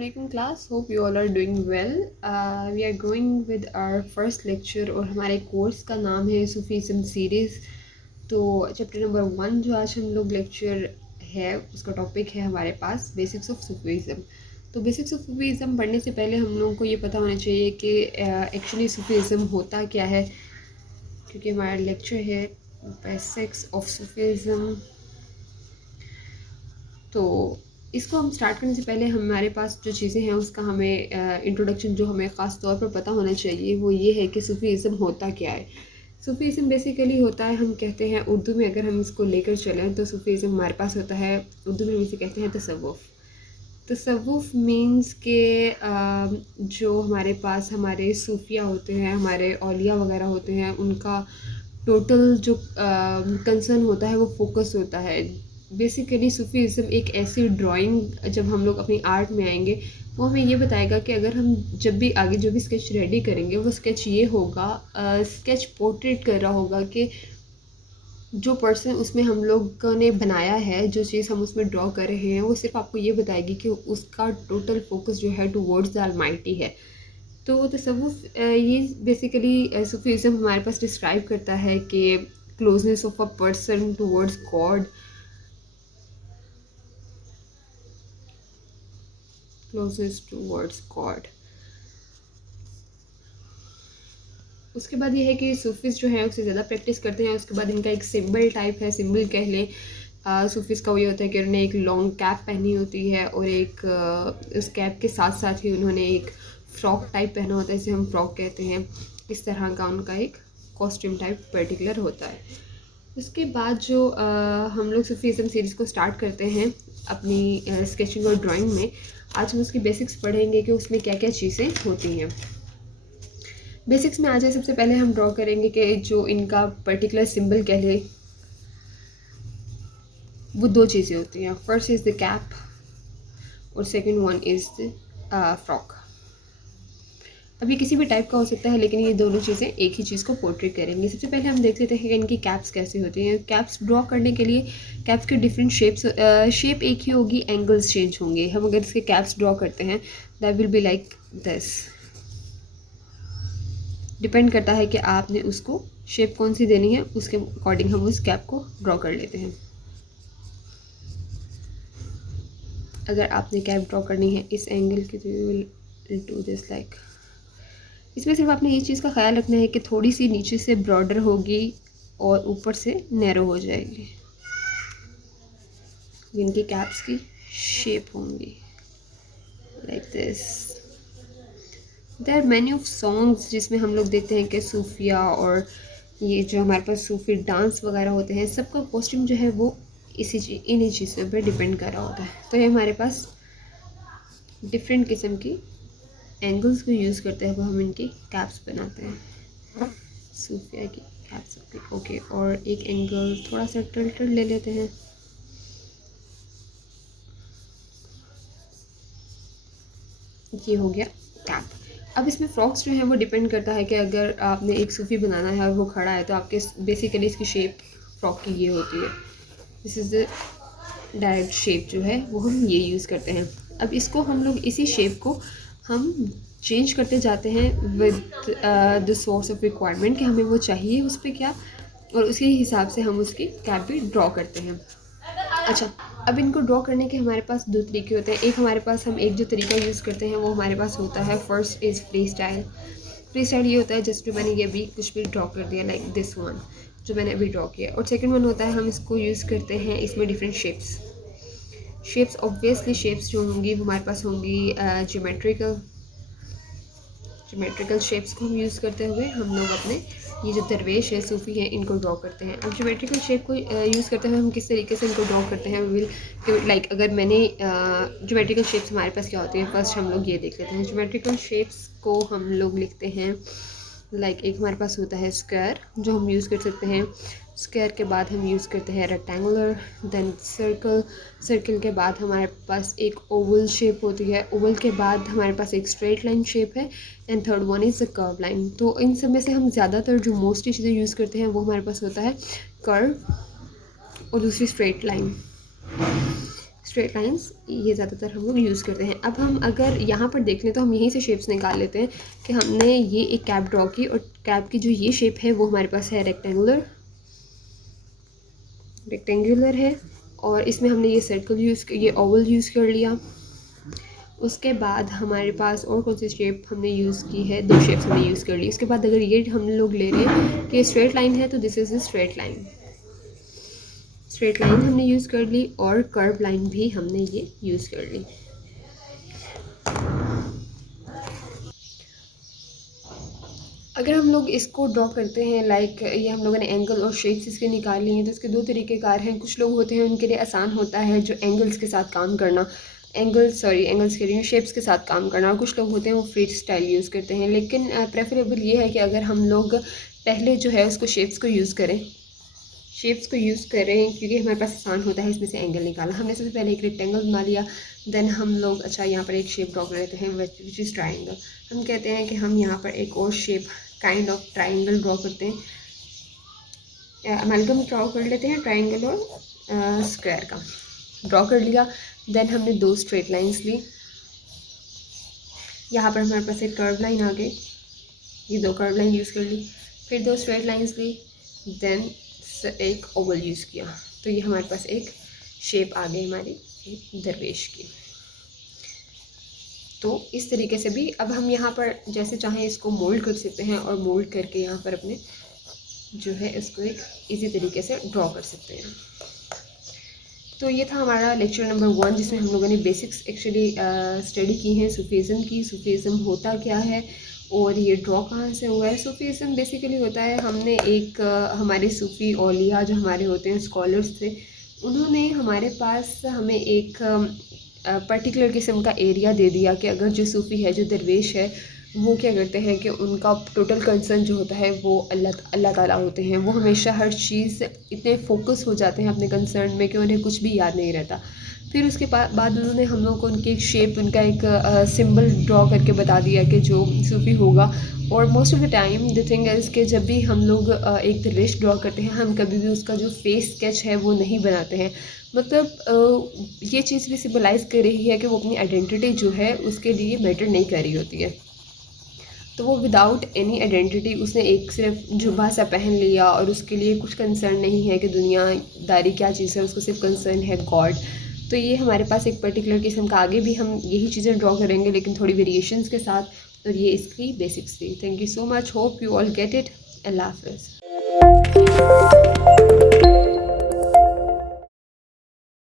Assalamualaikum class. Hope you all are doing well. We are going with our first lecture और हमारे course का नाम है Sufism series. तो चैप्टर नंबर 1 जो आज हम लोग लेक्चर है उसका टॉपिक है हमारे पास बेसिक्स ऑफ सूफीज़म। तो बेसिक्स ऑफ सूफीज़म पढ़ने से पहले हम लोगों को ये पता होना चाहिए कि एक्चुअली सूफीज़म होता क्या है, क्योंकि हमारा लेक्चर है बेसिक्स ऑफ सूफीज़म। तो इसको हम स्टार्ट करने से पहले हमारे पास जो चीज़ें हैं उसका हमें इंट्रोडक्शन जो हमें ख़ास तौर पर पता होना चाहिए वो ये है कि सूफीज़म होता क्या है। सूफीज़म बेसिकली होता है, हम कहते हैं उर्दू में अगर हम इसको लेकर चलें तो सूफीज़म हमारे पास होता है, उर्दू में हम इसे कहते हैं तसव्वुफ़। तसव्वुफ़ मीन्स के जो हमारे पास हमारे सूफिया होते हैं, हमारे औलिया वगैरह होते हैं, उनका टोटल जो कंसर्न होता है वो फोकस होता है। बेसिकली सूफीज़म एक ऐसी ड्राइंग जब हम लोग अपनी आर्ट में आएंगे वो हमें ये बताएगा कि अगर हम जब भी आगे जो भी स्केच रेडी करेंगे वो स्केच ये होगा, स्केच पोर्ट्रेट कर रहा होगा कि जो पर्सन उसमें हम लोगों ने बनाया है, जो चीज़ हम उसमें ड्रॉ कर रहे हैं वो सिर्फ आपको ये बताएगी कि उसका टोटल फोकस जो है टुवर्ड्स द अलमाइटी है। तो तसव्वुफ़ ये बेसिकली सूफीज़म हमारे पास डिस्क्राइब करता है कि closeness of a person towards God, closest towards God. उसके बाद ये है कि सूफीज़ जो है उससे ज़्यादा प्रैक्टिस करते हैं। उसके बाद इनका एक सिंबल टाइप है, सिंबल कह लें। सूफीज़ का वो ये होता है कि उन्होंने एक लॉन्ग कैप पहनी होती है और एक उस कैप के साथ साथ ही उन्होंने एक फ्रॉक टाइप पहना होता है, जिसे हम फ्रॉक कहते हैं। इस तरह का उनका एक कॉस्ट्यूम टाइप पर्टिकुलर होता है। उसके बाद जो हम लोग सूफीज़म सीरीज़ को स्टार्ट करते हैं अपनी स्केचिंग और ड्राइंग में, आज हम उसकी बेसिक्स पढ़ेंगे कि उसमें क्या क्या चीज़ें होती हैं। बेसिक्स में आ जाए, सबसे पहले हम ड्रॉ करेंगे कि जो इनका पर्टिकुलर सिंबल कह ले वो दो चीज़ें होती हैं। फर्स्ट इज़ द कैप और second one is the frock. अब ये किसी भी टाइप का हो सकता है, लेकिन ये दोनों चीज़ें एक ही चीज़ को पोर्ट्रेट करेंगे। सबसे पहले हम देख लेते हैं कि इनकी कैप्स कैसे होती हैं। कैप्स ड्रॉ करने के लिए कैप्स के डिफरेंट शेप एक ही होगी, एंगल्स चेंज होंगे। हम अगर इसके कैप्स ड्रॉ करते हैं that will be like this. Depend करता है कि आपने उसको शेप कौन सी देनी है, उसके अकॉर्डिंग हम उस कैप को ड्रॉ कर लेते हैं। अगर आपने कैप ड्रॉ करनी है इस एंगल की तो you will do this like. इसमें सिर्फ आपने ये चीज़ का ख्याल रखना है कि थोड़ी सी नीचे से ब्रॉडर होगी और ऊपर से नैरो हो जाएगी। इनकी कैप्स की शेप होंगी like this. There are many of songs जिसमें हम लोग देखते हैं कि सूफिया और ये जो हमारे पास सूफी डांस वगैरह होते हैं, सबका कॉस्ट्यूम जो है वो इन्हीं चीज़ों पर डिपेंड कर रहा होता है। तो ये हमारे पास डिफरेंट किस्म की एंगल्स को यूज़ करते हुए हम इनकी कैप्स बनाते हैं, सूफिया की कैप्स। ओके, और एक एंगल थोड़ा सा टिल्टेड ले लेते हैं। ये हो गया कैप। अब इसमें फ्रॉक्स जो हैं वो डिपेंड करता है कि अगर आपने एक सूफी बनाना है और वो खड़ा है तो आपके बेसिकली इसकी शेप फ्रॉक की ये होती है। This is the direct shape जो है वो हम ये यूज़ करते हैं। अब इसको हम लोग इसी शेप को हम चेंज करते जाते हैं with the source of requirement कि हमें वो चाहिए उस पर क्या, और उसके हिसाब से हम उसकी कैप भी ड्रॉ करते हैं। अच्छा, अब इनको ड्रॉ करने के हमारे पास दो तरीके होते हैं। एक हमारे पास हम एक जो तरीका यूज़ करते हैं वो हमारे पास होता है, first is free style. Free style ये होता है जस्ट जो मैंने ये अभी कुछ भी ड्रॉ कर दिया लाइक दिस वन जो मैंने अभी ड्रॉ किया। और सेकंड वन होता है हम इसको यूज़ करते हैं, इसमें डिफरेंट शेप्स ऑब्वियसली शेप्स जो होंगी वो हमारे पास होंगी ज्योमेट्रिकल शेप्स को हम यूज़ करते हुए हम लोग अपने ये जो दरवेश है, सूफ़ी हैं, इनको ड्रॉ करते हैं। अब ज्योमेट्रिकल शेप को यूज़ करते हुए हम किस तरीके से इनको ड्रॉ करते हैं विल लाइक अगर मैंने ज्योमेट्रिकल शेप्स हमारे पास क्या होती है, फर्स्ट हम लोग ये देख लेते हैं। ज्योमेट्रिकल शेप्स को हम लोग लिखते हैं लाइक एक हमारे पास होता है स्क्वायर जो हम यूज़ कर सकते हैं। स्क्वायर के बाद हम यूज़ करते हैं रेक्टेंगुलर, देन सर्कल के बाद हमारे पास एक ओवल शेप होती है, ओवल के बाद हमारे पास एक स्ट्रेट लाइन शेप है, and third one is a curve line. तो इन सब में से हम ज़्यादातर जो मोस्टली चीज़ें यूज़ करते हैं वो हमारे पास होता है कर्व और दूसरी स्ट्रेट लाइन। स्ट्रेट लाइंस ये ज़्यादातर हम लोग यूज़ करते हैं। अब हम अगर यहाँ पर देख लें तो हम यहीं से शेप्स निकाल लेते हैं कि हमने ये एक कैप ड्रॉ की और कैप की जो ये शेप है वो हमारे पास है रेक्टेंगुलर है, और इसमें हमने ये सर्कल ये ओवल यूज़ कर लिया। उसके बाद हमारे पास और कौन सी शेप हमने यूज़ की है, 2 शेप्स हमने यूज़ कर ली। उसके बाद अगर ये हम लोग ले रहे हैं कि स्ट्रेट लाइन है तो this is a straight line हमने यूज़ कर ली, और कर्व लाइन भी हमने ये यूज़ कर ली। अगर हम लोग इसको ड्रॉ करते हैं लाइक ये हम लोगों ने एंगल और शेप्स इसके निकाल लिए हैं, तो इसके 2 तरीक़ेकार हैं। कुछ लोग होते हैं उनके लिए आसान होता है जो एंगल्स के साथ काम करना, एंगल्स के लिए शेप्स के साथ काम करना, और कुछ लोग होते हैं वो फ्री स्टाइल यूज़ करते हैं। लेकिन प्रेफरेबल ये है कि अगर हम लोग पहले जो है उसको शेप्स को यूज़ करें क्योंकि हमारे पास आसान होता है इसमें से एंगल निकालना। हमने सबसे पहले एक रेक्टेंगल बना लिया, देन हम लोग यहाँ पर एक शेप ड्रॉ कर लेते हैं विच इज़ ट्राइंगल। हम कहते हैं कि हम यहाँ पर एक और shape kind of triangle draw करते हैं, अमेलगम ड्रॉ कर लेते हैं ट्राइंगल और स्क्वायर का ड्रॉ कर लिया। देन हमने 2 स्ट्रेट लाइंस ली, यहाँ पर हमारे पास एक कर्व लाइन आ गई, ये 2 कर्व लाइन यूज़ कर ली, फिर 2 स्ट्रेट लाइंस ली, देन एक ओवल यूज़ किया, तो ये हमारे पास एक शेप आ गई हमारी दरवेश की। तो इस तरीके से भी अब हम यहाँ पर जैसे चाहें इसको मोल्ड कर सकते हैं, और मोल्ड करके यहाँ पर अपने जो है इसको एक इजी तरीके से ड्रॉ कर सकते हैं। तो ये था हमारा लेक्चर नंबर 1 जिसमें हम लोगों ने बेसिक्स एक्चुअली स्टडी की हैं सूफीज़म की। सूफीज़म होता क्या है और ये ड्रॉ कहाँ से हुआ है। सूफीज़म बेसिकली होता है, हमने एक हमारे सूफ़ी औलिया जो हमारे होते हैं स्कॉलर्स थे, उन्होंने हमारे पास हमें एक पर्टिकुलर किस्म का एरिया दे दिया कि अगर जो सूफ़ी है, जो दरवेश है, वो क्या करते हैं कि उनका टोटल कंसर्न जो होता है वो अल्लाह ताला होते हैं। वो हमेशा हर चीज़ इतने फोकस हो जाते हैं अपने कंसर्न में कि उन्हें कुछ भी याद नहीं रहता। फिर उसके बाद उन्होंने हम लोग को उनकी एक शेप, उनका एक सिंबल ड्रॉ करके बता दिया कि जो सूफ़ी होगा। और most of the time the thing is कि जब भी हम लोग एक दरवेश ड्रॉ करते हैं, हम कभी भी उसका जो फेस स्केच है वो नहीं बनाते हैं। मतलब ये चीज़ भी सिम्बलाइज़ कर रही है कि वो अपनी आइडेंटिटी जो है उसके लिए मैटर नहीं कर रही होती है। तो वो विदाउट एनी आइडेंटिटी उसने एक सिर्फ जुब्बा सा पहन लिया और उसके लिए कुछ कंसर्न नहीं है कि दुनियादारी क्या चीज़ है, उसको सिर्फ कंसर्न है गॉड। तो ये हमारे पास एक पर्टिकुलर किस्म का, आगे भी हम यही चीज़ें ड्रॉ करेंगे लेकिन थोड़ी वेरिएशंस के साथ। और ये इसकी बेसिक्स थी। Thank you so much, hope you all get it. अल्लाह हाफ़िज़।